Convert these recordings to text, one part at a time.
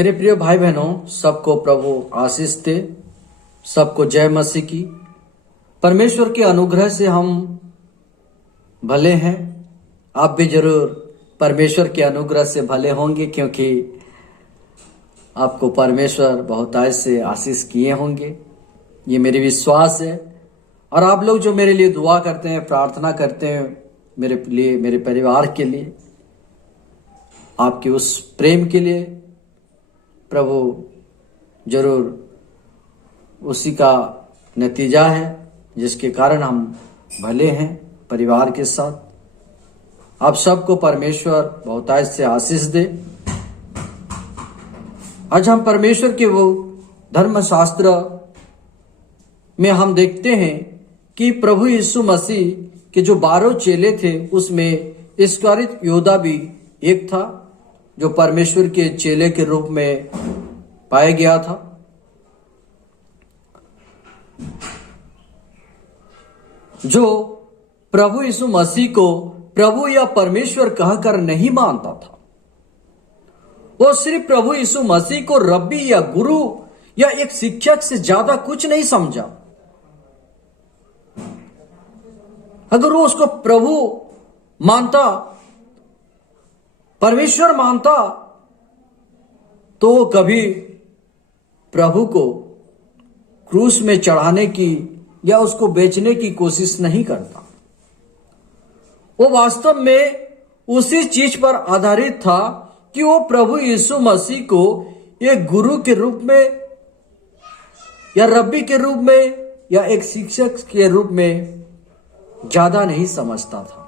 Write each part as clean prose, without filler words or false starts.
मेरे प्रिय भाई बहनों, सबको प्रभु आशीष दे। सबको जय मसीह की। परमेश्वर के अनुग्रह से हम भले हैं। आप भी जरूर परमेश्वर के अनुग्रह से भले होंगे, क्योंकि आपको परमेश्वर बहुतायत से आशीष किए होंगे, ये मेरी विश्वास है। और आप लोग जो मेरे लिए दुआ करते हैं, प्रार्थना करते हैं मेरे लिए, मेरे परिवार के लिए, आपके उस प्रेम के लिए प्रभु जरूर उसी का नतीजा है जिसके कारण हम भले हैं परिवार के साथ। आप सबको परमेश्वर बहुतायत से आशीष दे। आज हम परमेश्वर के वो धर्मशास्त्र में हम देखते हैं कि प्रभु यीशु मसीह के जो 12 चेले थे, उसमें इस्करियोत यहूदा भी एक था, जो परमेश्वर के चेले के रूप में पाया गया था। जो प्रभु यीशु मसीह को प्रभु या परमेश्वर कहकर नहीं मानता था। वो सिर्फ प्रभु यीशु मसीह को रब्बी या गुरु या एक शिक्षक से ज्यादा कुछ नहीं समझा। अगर वो उसको प्रभु मानता, परमेश्वर मानता, तो वो कभी प्रभु को क्रूस में चढ़ाने की या उसको बेचने की कोशिश नहीं करता। वो वास्तव में उसी चीज पर आधारित था कि वो प्रभु यीशु मसीह को एक गुरु के रूप में या रब्बी के रूप में या एक शिक्षक के रूप में ज्यादा नहीं समझता था।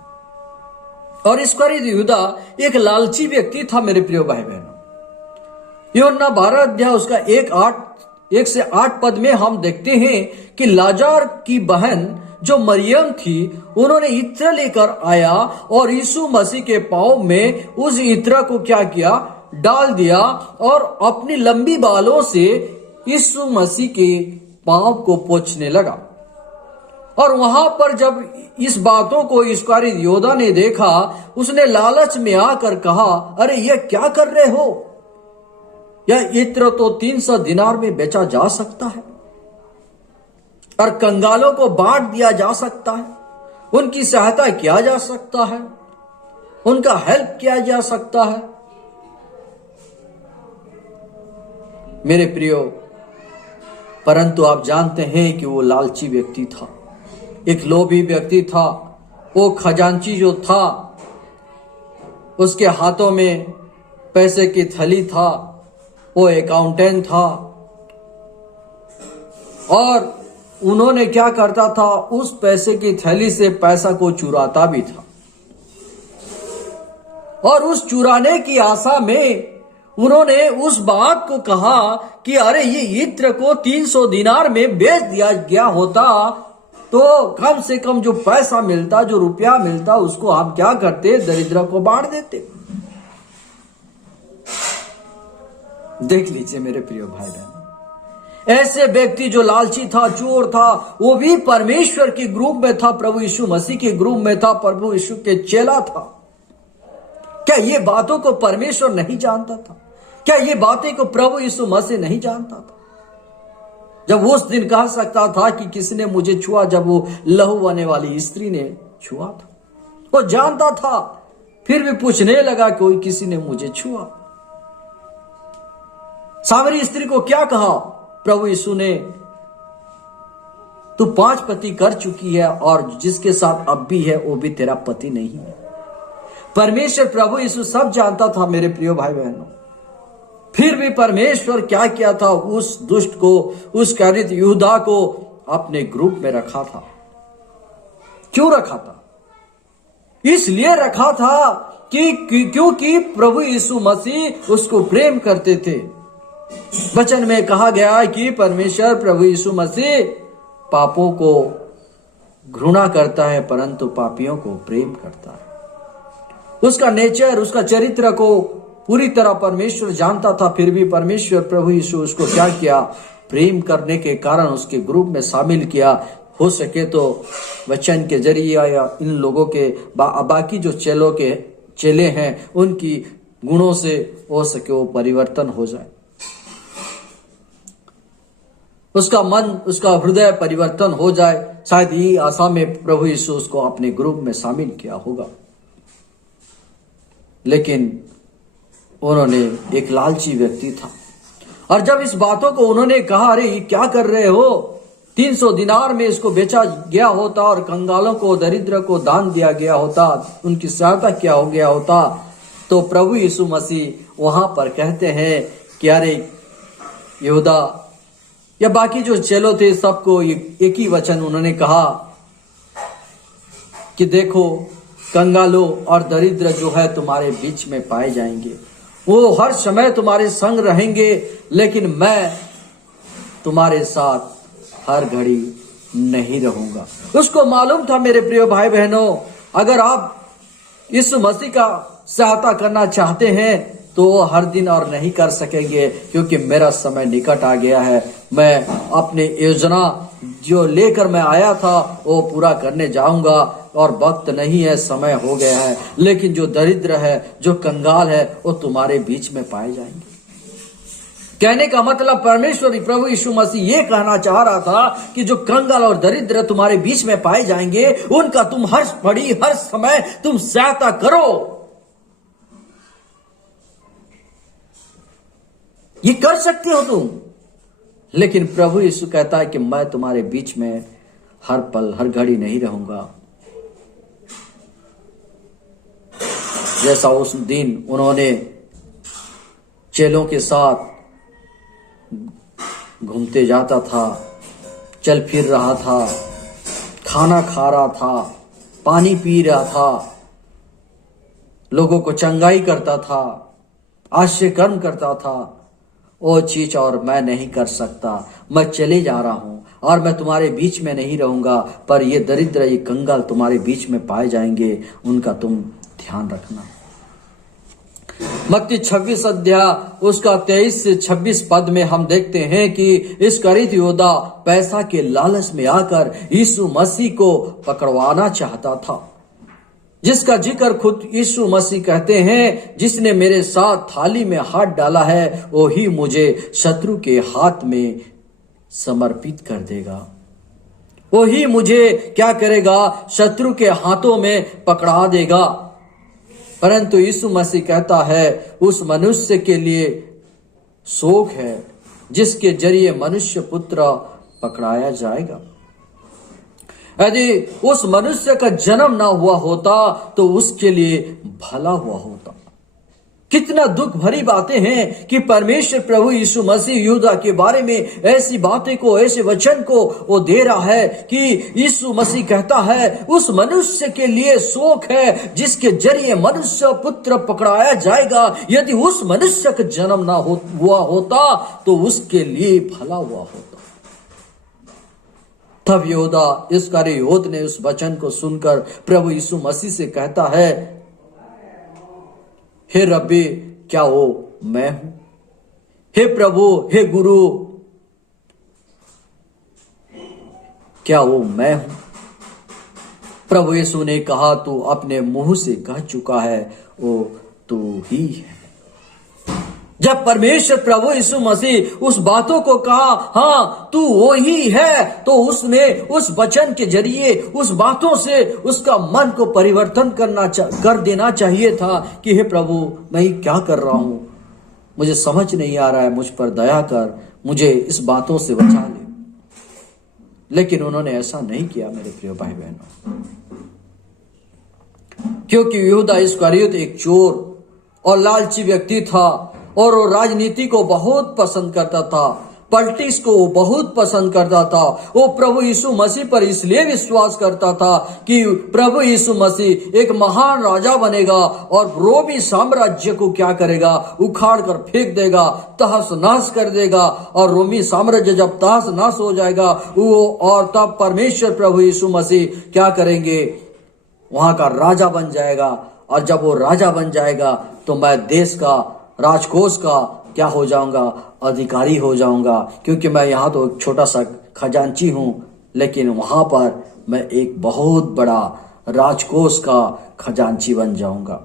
और इस्करियोत यहूदा एक लालची व्यक्ति था। मेरे प्रिय भाई बहनों, यूहन्ना 12 अध्याय उसका 1 से 8 पद में हम देखते हैं कि लाजर की बहन जो मरियम थी, उन्होंने इत्र लेकर आया और यीशु मसीह के पांव में उस इत्र को क्या किया, डाल दिया और अपनी लंबी बालों से यीशु मसीह के पांव को पोंछने लगा। और वहां पर जब इस बातों को इस्करियोत यहूदा ने देखा, उसने लालच में आकर कहा, अरे ये क्या कर रहे हो? यह इत्र तो 300 दिनार में बेचा जा सकता है और कंगालों को बांट दिया जा सकता है, उनकी सहायता किया जा सकता है, उनका हेल्प किया जा सकता है। मेरे प्रियो, परंतु आप जानते हैं कि वो लालची व्यक्ति था, एक लोभी व्यक्ति था। वो खजांची जो था, उसके हाथों में पैसे की थैली था, वो अकाउंटेंट था। और उन्होंने क्या करता था, उस पैसे की थैली से पैसा को चुराता भी था। और उस चुराने की आशा में उन्होंने उस बात को कहा कि अरे ये इत्र को 300 दिनार में बेच दिया गया होता तो कम से कम जो पैसा मिलता, जो रुपया मिलता, उसको हम क्या करते, दरिद्र को बांट देते। देख लीजिए मेरे प्रिय भाई बहन, ऐसे व्यक्ति जो लालची था, चोर था, वो भी परमेश्वर के ग्रुप में था, प्रभु यीशु मसीह के ग्रुप में था, प्रभु यीशु के चेला था। क्या ये बातों को परमेश्वर नहीं जानता था? क्या ये बातें को प्रभु यीशु मसीह नहीं जानता था? जब उस दिन कह सकता था कि किसने मुझे छुआ, जब वो लहू बने वाली स्त्री ने छुआ था, वो जानता था, फिर भी पूछने लगा कोई किसी ने मुझे छुआ। सामरी स्त्री को क्या कहा प्रभु यीशु ने, तू 5 पति कर चुकी है और जिसके साथ अब भी है वो भी तेरा पति नहीं है। परमेश्वर प्रभु यीशु सब जानता था मेरे प्रिय भाई बहनों। फिर भी परमेश्वर क्या किया था, उस दुष्ट को, उस इस्करियोत यहूदा को अपने ग्रुप में रखा था। क्यों रखा था? इसलिए रखा था कि क्योंकि प्रभु यीशु मसीह उसको प्रेम करते थे। वचन में कहा गया है कि परमेश्वर प्रभु यीशु मसीह पापों को घृणा करता है, परंतु पापियों को प्रेम करता है। उसका नेचर, उसका चरित्र को पूरी तरह परमेश्वर जानता था। फिर भी परमेश्वर प्रभु यीशु उसको क्या किया, प्रेम करने के कारण उसके ग्रुप में शामिल किया। हो सके तो वचन के जरिए या इन लोगों के बाकी जो चेले हैं, उनकी गुणों से हो सके वो परिवर्तन हो जाए। उसका मन, उसका हृदय परिवर्तन हो जाए। शायद यही आशा में प्रभु यीशु उसको अपने ग्रुप में शामिल किया होगा। लेकिन उन्होंने, एक लालची व्यक्ति था, और जब इस बातों को उन्होंने कहा, अरे ये क्या कर रहे हो, 300 दिनार में इसको बेचा गया होता और कंगालों को, दरिद्र को दान दिया गया होता, उनकी सहायता किया हो गया होता, तो प्रभु यीशु मसीह वहां पर कहते हैं कि अरे यहूदा या बाकी जो चेलों थे, सबको एक ही वचन उन्होंने कहा कि देखो, कंगालों और दरिद्र जो है तुम्हारे बीच में पाए जाएंगे, वो हर समय तुम्हारे संग रहेंगे, लेकिन मैं तुम्हारे साथ हर घड़ी नहीं रहूंगा। उसको मालूम था मेरे प्रिय भाई बहनों, अगर आप यीशु मसीह का सहायता करना चाहते हैं तो वो हर दिन और नहीं कर सकेंगे, क्योंकि मेरा समय निकट आ गया है। मैं अपने योजना जो लेकर मैं आया था वो पूरा करने जाऊंगा, और वक्त नहीं है, समय हो गया है। लेकिन जो दरिद्र है, जो कंगाल है, वो तुम्हारे बीच में पाए जाएंगे। कहने का मतलब परमेश्वर प्रभु यीशु मसीह ये कहना चाह रहा था कि जो कंगाल और दरिद्र तुम्हारे बीच में पाए जाएंगे, उनका तुम हर घड़ी, हर समय तुम सहायता करो। ये कर सकते हो तुम, लेकिन प्रभु यीशु कहता है कि मैं तुम्हारे बीच में हर पल, हर घड़ी नहीं रहूंगा। जैसा उस दिन उन्होंने चेलों के साथ घूमते जाता था, चल फिर रहा था, खाना खा रहा था, पानी पी रहा था, लोगों को चंगाई करता था, आश्चर्य कर्म करता था, वो चीज और मैं नहीं कर सकता। मैं चले जा रहा हूं और मैं तुम्हारे बीच में नहीं रहूंगा, पर ये दरिद्र, ये कंगाल तुम्हारे बीच में पाए जाएंगे, उनका तुम ध्यान रखना। मत्ती 26 अध्याय उसका 23 से 26 पद में हम देखते हैं कि इस करीत योद्धा पैसा के लालच में आकर यीशु मसीह को पकड़वाना चाहता था, जिसका जिक्र खुद यीशु मसीह कहते हैं, जिसने मेरे साथ थाली में हाथ डाला है, वो ही मुझे शत्रु के हाथ में समर्पित कर देगा। वो ही मुझे क्या करेगा, शत्रु के हाथों में पकड़ा देगा। परंतु यीशु मसीह कहता है, उस मनुष्य के लिए शोक है जिसके जरिए मनुष्य पुत्र पकड़ाया जाएगा। यदि उस मनुष्य का जन्म ना हुआ होता तो उसके लिए भला हुआ होता। कितना दुख भरी बातें हैं कि परमेश्वर प्रभु यीशु मसीह यहूदा के बारे में ऐसी बातें को, ऐसे वचन को वो दे रहा है कि यीशु मसीह कहता है, उस मनुष्य के लिए शोक है जिसके जरिए मनुष्य पुत्र पकड़ाया जाएगा। यदि उस मनुष्य का जन्म ना हुआ होता तो उसके लिए भला हुआ होता। तब यहूदा इस्करियोत ने उस वचन को सुनकर प्रभु यीशु मसीह से कहता है, हे रब्बी, क्या वो मैं हूं? हे प्रभु, हे गुरु, क्या वो मैं हूं? प्रभु यीशु ने कहा, तू अपने मुंह से कह चुका है, वो तू ही है। जब परमेश्वर प्रभु यीशु मसीह उस बातों को कहा, हाँ तू वो ही है, तो उसने उस वचन के जरिए, उस बातों से उसका मन को परिवर्तन कर देना चाहिए था कि हे प्रभु, मैं क्या कर रहा हूं, मुझे समझ नहीं आ रहा है, मुझ पर दया कर, मुझे इस बातों से बचा ले। लेकिन उन्होंने ऐसा नहीं किया मेरे प्रिय भाई बहनों, क्योंकि यहूदा इस्करियोत एक चोर और लालची व्यक्ति था, और वो राजनीति को बहुत पसंद करता था, पॉलिटिक्स को बहुत पसंद करता था। वो प्रभु यीशु मसीह पर इसलिए विश्वास करता था कि प्रभु यीशु मसीह एक महान राजा बनेगा और रोमी साम्राज्य को क्या करेगा, उखाड़ कर फेंक देगा, तहस नहस कर देगा। और रोमी साम्राज्य जब तहस नहस हो जाएगा वो, और तब परमेश्वर प्रभु यीशु मसीह क्या करेंगे, वहां का राजा बन जाएगा। और जब वो राजा बन जाएगा तो मैं देश का, राजकोष का क्या हो जाऊंगा, अधिकारी हो जाऊंगा, क्योंकि मैं यहाँ तो एक छोटा सा खजांची हूं, लेकिन वहां पर मैं एक बहुत बड़ा राजकोष का खजांची बन जाऊंगा।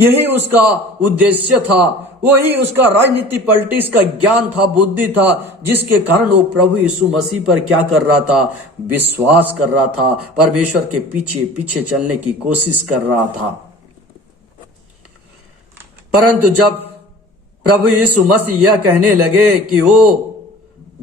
यही उसका उद्देश्य था, वही उसका राजनीति पॉलिटिक्स का ज्ञान था, बुद्धि था, जिसके कारण वो प्रभु यीशु मसीह पर क्या कर रहा था, विश्वास कर रहा था, परमेश्वर के पीछे पीछे चलने की कोशिश कर रहा था। परंतु जब प्रभु यीशु मसीह यह कहने लगे कि वो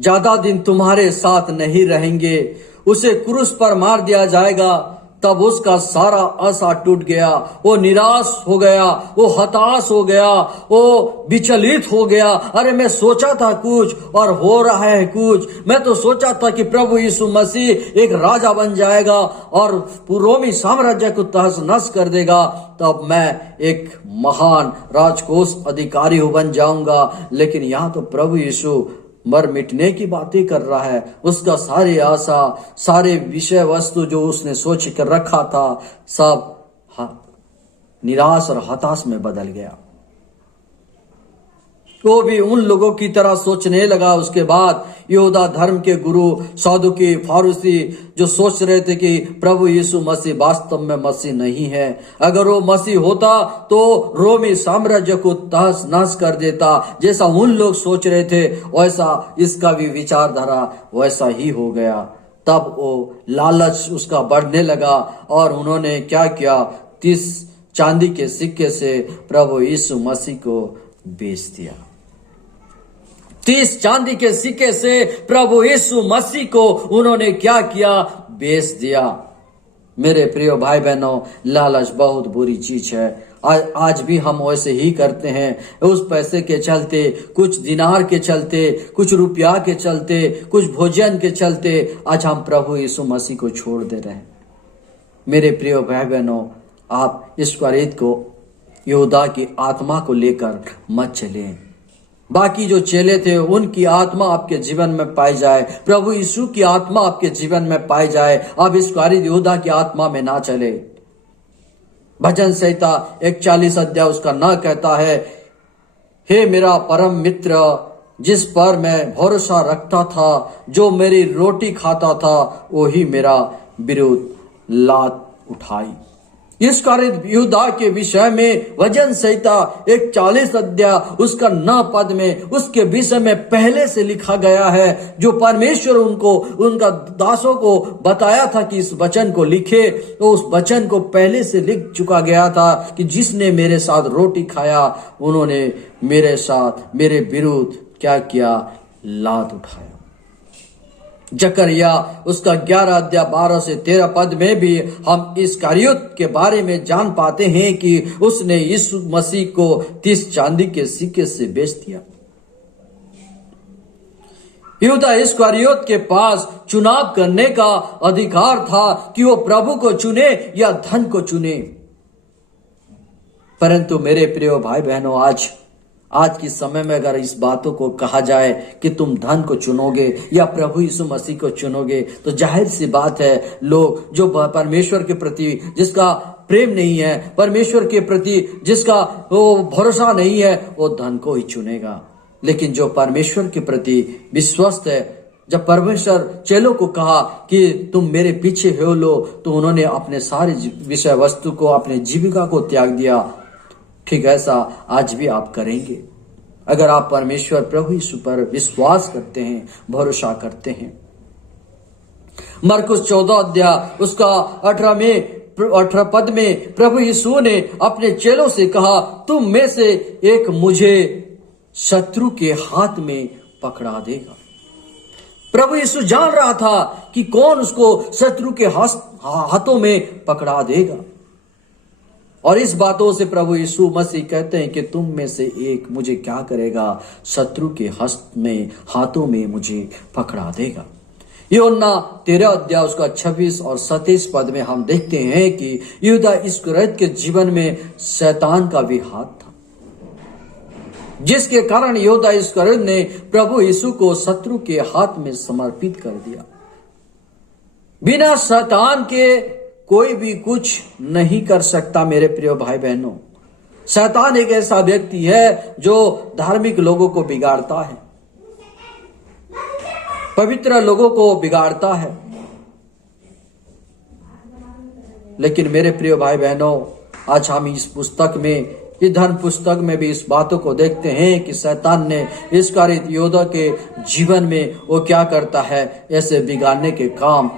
ज्यादा दिन तुम्हारे साथ नहीं रहेंगे, उसे क्रूस पर मार दिया जाएगा, तब उसका सारा आशा टूट गया। वो निराश हो गया, वो हताश हो गया, वो विचलित हो गया। अरे मैं सोचा था कुछ और हो रहा है कुछ। मैं तो सोचा था कि प्रभु यीशु मसीह एक राजा बन जाएगा और रोमी साम्राज्य को तहस नहस कर देगा, तब मैं एक महान राजकोष अधिकारी बन जाऊंगा। लेकिन यहाँ तो प्रभु यीशु मर मिटने की बातें कर रहा है। उसका सारी आशा, सारे विषय वस्तु जो उसने सोच कर रखा था, सब निराश और हताश में बदल गया। वो भी उन लोगों की तरह सोचने लगा। उसके बाद यहूदा धर्म के गुरु सदूकी फारूसी जो सोच रहे थे कि प्रभु यीशु मसीह वास्तव में मसीह नहीं है, अगर वो मसीह होता तो रोमी साम्राज्य को तहस नहस कर देता। जैसा उन लोग सोच रहे थे वैसा इसका भी विचारधारा वैसा ही हो गया। तब वो लालच उसका बढ़ने लगा और उन्होंने क्या किया, 30 चांदी के सिक्के से प्रभु यीशु मसीह को बेच दिया। 30 चांदी के सिक्के से प्रभु यीशु मसीह को उन्होंने क्या किया, बेच दिया। मेरे प्रिय भाई बहनों, लालच बहुत बुरी चीज है। आज भी हम वैसे ही करते हैं। उस पैसे के चलते, कुछ दिनार के चलते, कुछ रुपया के चलते, कुछ भोजन के चलते आज हम प्रभु यीशु मसीह को छोड़ दे रहे हैं। मेरे प्रिय भाई बहनों, आप इस खरीद को यहूदा की आत्मा को लेकर मत चलें। बाकी जो चेले थे उनकी आत्मा आपके जीवन में पाई जाए, प्रभु यीशु की आत्मा आपके जीवन में पाई जाए। अब इस खरीद यहूदा की आत्मा में ना चले। भजन संहिता 41 अध्याय उसका न कहता है, हे मेरा परम मित्र जिस पर मैं भरोसा रखता था, जो मेरी रोटी खाता था, वही मेरा विरुद्ध लात उठाई। इस कारण यहूदा के विषय में भजन संहिता 41 अध्याय उसका 9 पद में उसके विषय में पहले से लिखा गया है। जो परमेश्वर उनको, उनका दासों को बताया था कि इस वचन को लिखे, तो उस वचन को पहले से लिख चुका गया था कि जिसने मेरे साथ रोटी खाया, उन्होंने मेरे साथ, मेरे विरुद्ध क्या किया, लात उठाया। जकरिया उसका 11 अध्याय 12 से 13 पद में भी हम इस कार्योत के बारे में जान पाते हैं कि उसने यीशु मसीह को 30 चांदी के सिक्के से बेच दिया। यहूदा इस्करियोत के पास चुनाव करने का अधिकार था कि वो प्रभु को चुने या धन को चुने। परंतु मेरे प्रिय भाई बहनों, आज के समय में अगर इस बातों को कहा जाए कि तुम धन को चुनोगे या प्रभु यीशु मसीह को चुनोगे, तो जाहिर सी बात है लोग जो परमेश्वर के प्रति जिसका प्रेम नहीं है, परमेश्वर के प्रति जिसका वो भरोसा नहीं है, वो धन को ही चुनेगा। लेकिन जो परमेश्वर के प्रति विश्वस्त है, जब परमेश्वर चेलों को कहा कि तुम मेरे पीछे हो लो, तो उन्होंने अपने सारे विषय वस्तु को, अपने जीविका को त्याग दिया। ठीक ऐसा आज भी आप करेंगे अगर आप परमेश्वर प्रभु यीशु पर विश्वास करते हैं, भरोसा करते हैं। मरकुस 14 अध्याय उसका 18 पद में प्रभु यीशु ने अपने चेलों से कहा, तुम में से एक मुझे शत्रु के हाथ में पकड़ा देगा। प्रभु यीशु जान रहा था कि कौन उसको शत्रु के हाथों में पकड़ा देगा। और इस बातों से प्रभु यीशु मसीह कहते हैं कि तुम में से एक मुझे क्या करेगा, शत्रु के हाथों में मुझे पकड़ा देगा। यूहन्ना 13 अध्याय उसका 26 और 27 पद में हम देखते हैं कि यहूदा इस्करियोत के जीवन में शैतान का भी हाथ था, जिसके कारण यहूदा इस्करियोत ने प्रभु यीशु को शत्रु के हाथ में समर्पित कर दिया। बिना शैतान के कोई भी कुछ नहीं कर सकता। मेरे प्रिय भाई बहनों, शैतान एक ऐसा व्यक्ति है जो धार्मिक लोगों को बिगाड़ता है, पवित्र लोगों को बिगाड़ता है। लेकिन मेरे प्रिय भाई बहनों, आज हम इस पुस्तक में इस धर्म पुस्तक में भी इस बातों को देखते हैं कि शैतान ने इस्करियोत योदा के जीवन में वो क्या करता है, ऐसे बिगाड़ने के काम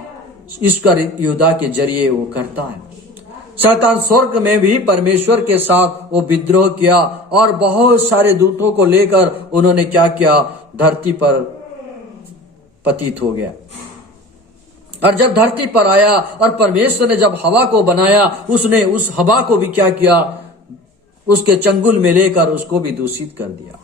इस्करियोत योदा के जरिए वो करता है। शैतान स्वर्ग में भी परमेश्वर के साथ वो विद्रोह किया और बहुत सारे दूतों को लेकर उन्होंने क्या किया, धरती पर पतित हो गया। और जब धरती पर आया और परमेश्वर ने जब हवा को बनाया, उसने उस हवा को भी क्या किया, उसके चंगुल में लेकर उसको भी दूषित कर दिया,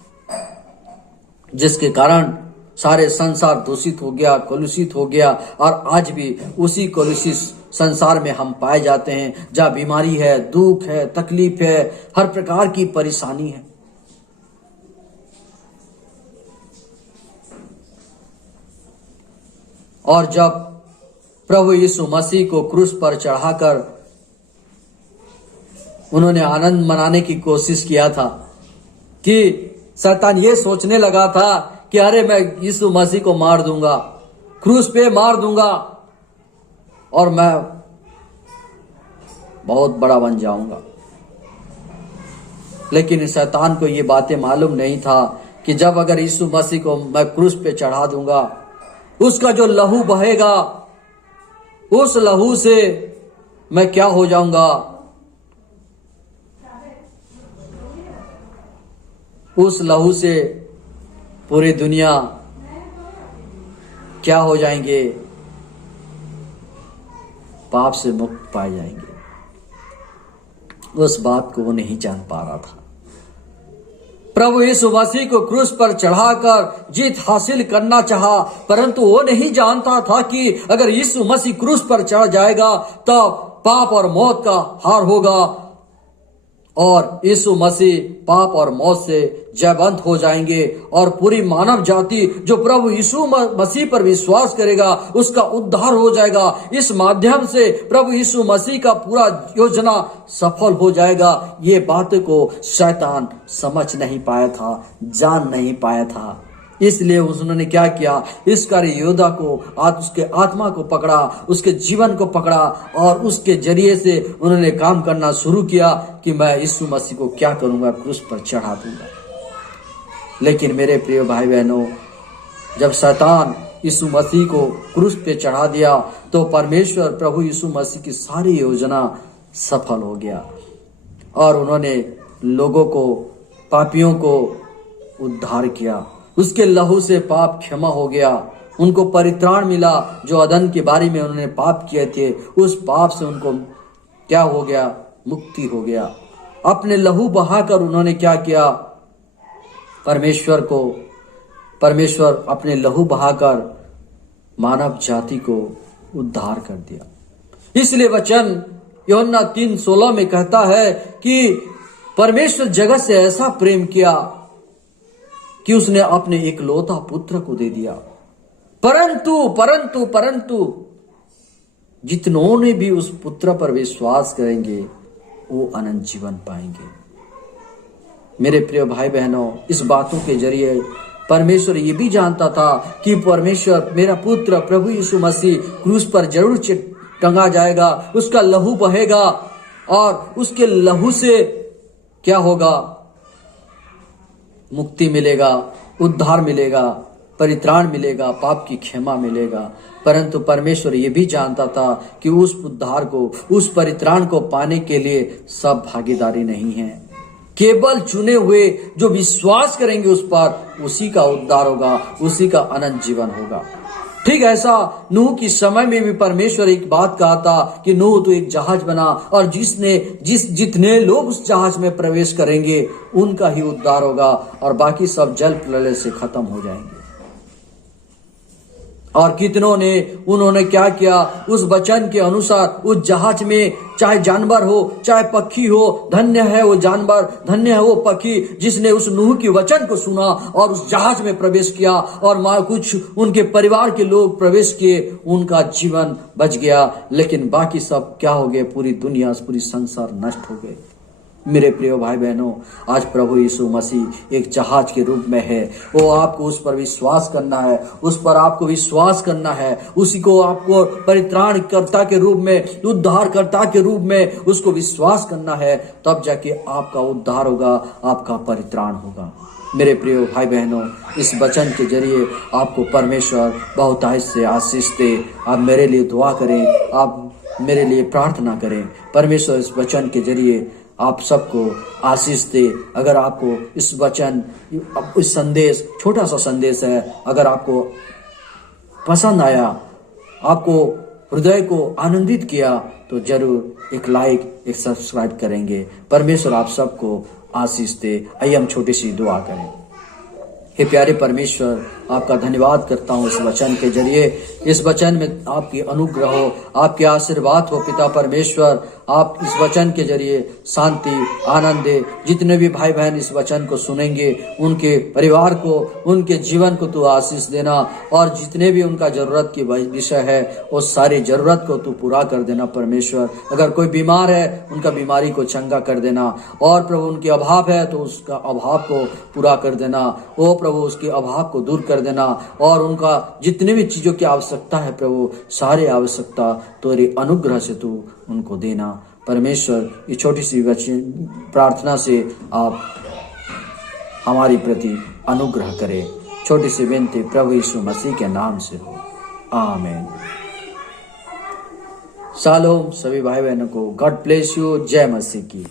जिसके कारण सारे संसार दूषित हो गया, कलुषित हो गया। और आज भी उसी कलुषित संसार में हम पाए जाते हैं, जहां बीमारी है, दुख है, तकलीफ है, हर प्रकार की परेशानी है। और जब प्रभु यीशु मसीह को क्रूस पर चढ़ाकर उन्होंने आनंद मनाने की कोशिश किया था, कि शैतान ये सोचने लगा था कि अरे मैं यीशु मसीह को मार दूंगा, क्रूस पे मार दूंगा और मैं बहुत बड़ा बन जाऊंगा। लेकिन शैतान को ये बातें मालूम नहीं था कि जब अगर यीशु मसीह को मैं क्रूस पे चढ़ा दूंगा, उसका जो लहू बहेगा, उस लहू से मैं क्या हो जाऊंगा, उस लहू से पूरी दुनिया क्या हो जाएंगे, पाप से मुक्त पाए जाएंगे। उस बात को वो नहीं जान पा रहा था। प्रभु यीशु मसीह को क्रूस पर चढ़ाकर जीत हासिल करना चाहा, परंतु वो नहीं जानता था कि अगर यीशु मसीह क्रूस पर चढ़ जाएगा तब पाप और मौत का हार होगा और यीशु मसीह पाप और मौत से जयवंत हो जाएंगे और पूरी मानव जाति जो प्रभु यीशु मसीह पर विश्वास करेगा उसका उद्धार हो जाएगा। इस माध्यम से प्रभु यीशु मसीह का पूरा योजना सफल हो जाएगा। ये बात को शैतान समझ नहीं पाया था, जान नहीं पाया था। इसलिए उन्होंने क्या किया, इस्करियोत योदा को उसके आत्मा को पकड़ा, उसके जीवन को पकड़ा और उसके जरिए से उन्होंने काम करना शुरू किया कि मैं यीशु मसीह को क्या करूंगा, क्रूस पर चढ़ा दूंगा। लेकिन मेरे प्रिय भाई बहनों, जब शैतान यीशु मसीह को क्रूस पे चढ़ा दिया तो परमेश्वर प्रभु यीशु मसीह की सारी योजना सफल हो गया और उन्होंने लोगों को, पापियों को उद्धार किया। उसके लहू से पाप क्षमा हो गया, उनको परित्राण मिला। जो अदन के बारे में उन्होंने पाप किए थे, उस पाप से उनको क्या हो गया, मुक्ति हो गया। अपने लहू बहाकर उन्होंने क्या किया, परमेश्वर अपने लहू बहाकर मानव जाति को उद्धार कर दिया। इसलिए वचन यूहन्ना 3:16 में कहता है कि परमेश्वर जगत से ऐसा प्रेम किया कि उसने अपने एकलौता पुत्र को दे दिया, परंतु जितनों ने भी उस पुत्र पर विश्वास करेंगे वो अनंत जीवन पाएंगे। मेरे प्रिय भाई बहनों, इस बातों के जरिए परमेश्वर ये भी जानता था कि परमेश्वर, मेरा पुत्र प्रभु यीशु मसीह क्रूस पर जरूर टंगा जाएगा, उसका लहू बहेगा और उसके लहू से क्या होगा, मुक्ति मिलेगा, उद्धार मिलेगा, परित्राण मिलेगा, पाप की क्षमा मिलेगा। परंतु परमेश्वर ये भी जानता था कि उस उद्धार को, उस परित्राण को पाने के लिए सब भागीदारी नहीं है। केवल चुने हुए जो विश्वास करेंगे उस पर, उसी का उद्धार होगा, उसी का अनंत जीवन होगा। ठीक ऐसा नूह की समय में भी परमेश्वर एक बात कहा था कि नूह तो एक जहाज बना और जितने लोग उस जहाज में प्रवेश करेंगे उनका ही उद्धार होगा और बाकी सब जल प्रलय से खत्म हो जाएंगे। और कितनों ने, उन्होंने क्या किया, उस वचन के अनुसार उस जहाज में चाहे जानवर हो, चाहे पक्षी हो, धन्य है वो जानवर, धन्य है वो पक्षी जिसने उस नूह की वचन को सुना और उस जहाज में प्रवेश किया और कुछ उनके परिवार के लोग प्रवेश किए, उनका जीवन बच गया। लेकिन बाकी सब क्या हो गए, पूरी दुनिया, पूरी संसार नष्ट हो गए। मेरे प्रिय भाई बहनों, आज प्रभु यीशु मसीह एक जहाज के रूप में है। वो आपको उस पर विश्वास करना है, उस पर आपको विश्वास करना है, उसी को आपको परित्राणकर्ता के रूप में, उद्धारकर्ता के रूप में उसको विश्वास करना है। तब जाके आपका उद्धार होगा, आपका परित्राण होगा। मेरे प्रिय भाई बहनों, इस वचन के जरिए आपको परमेश्वर बहुतायत से आशीष दे। आप मेरे लिए दुआ करें, आप मेरे लिए प्रार्थना करें। परमेश्वर इस वचन के जरिए आप सबको आशीष दे। अगर आपको इस वचन, इस संदेश, छोटा सा संदेश है, अगर आपको पसंद आया, आपको हृदय को आनंदित किया, तो जरूर एक लाइक, एक सब्सक्राइब करेंगे। परमेश्वर आप सबको आशीष दे। आइए हम छोटी सी दुआ करें। हे प्यारे परमेश्वर, आपका धन्यवाद करता हूँ इस वचन के जरिए। इस वचन में आपकी अनुग्रह हो, आपके आशीर्वाद हो पिता परमेश्वर। आप इस वचन के जरिए शांति, आनंद दे। जितने भी भाई बहन इस वचन को सुनेंगे, उनके परिवार को, उनके जीवन को तू आशीष देना, और जितने भी उनका जरूरत की विषय है, वो सारी जरूरत को तू पूरा कर देना परमेश्वर। अगर कोई बीमार है, उनका बीमारी को चंगा कर देना, और प्रभु उनके अभाव है तो उसका अभाव को पूरा कर देना। ओ प्रभु, उसके अभाव को दूर कर देना, और उनका जितने भी चीजों की आवश्यकता है प्रभु, सारे आवश्यकता तेरे अनुग्रह से तू उनको देना परमेश्वर। ये छोटी सी प्रार्थना से आप हमारी प्रति अनुग्रह करें। छोटी सी विनती प्रभु यीशु मसीह के नाम से हो, आमीन। शालोम सभी भाई बहनों को। God bless you. जय मसीह की।